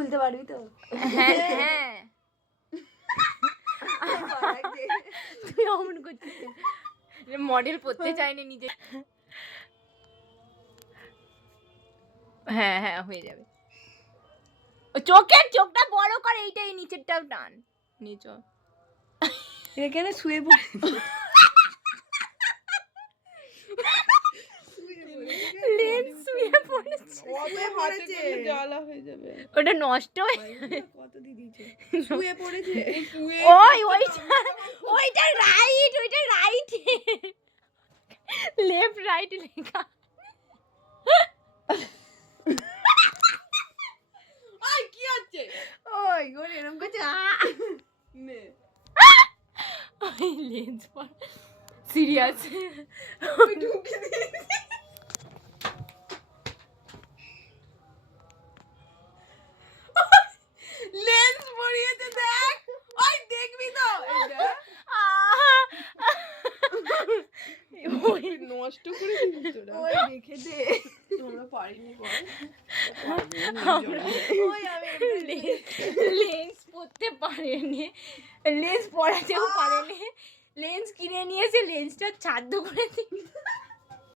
খুলতে পারবি তো? হ্যাঁ হ্যাঁ তুই অমন করছিস মডেল পড়তে চাইনি নিজে হ্যাঁ হ্যাঁ হয়ে যাবে চোখটা বড় করে এইটাই নিচেরটাও টান নিচ এখানে শুয়ে পড়ে লেন্স শুয়ে পড়েছে ওতে হাতে করলে জ্বালা হয়ে যাবে ওটা নষ্ট হয়ে কত দিয়ে দিয়েছে? শুয়ে পড়েছে। ওইটা রাইট লেফট রাইট লেখা আই কি হচ্ছে ওই গো এরকম করছে নে ওই লেন্স পর সিরিয়াস ওই ঢুকে দিয়েছি লেন্স পরিয়েছে দেখ ওই দেখবি তো এইটা ওই নষ্ট করে দিবি তোরা ওই রেখে দে। আমরা পারিনি বল ওই আমি লেন্স পরতে পারেনি লেন্স পরাতেও পারেনি লেন্স কিনে নিয়েছে লেন্সটা ছাদ্য করে দিই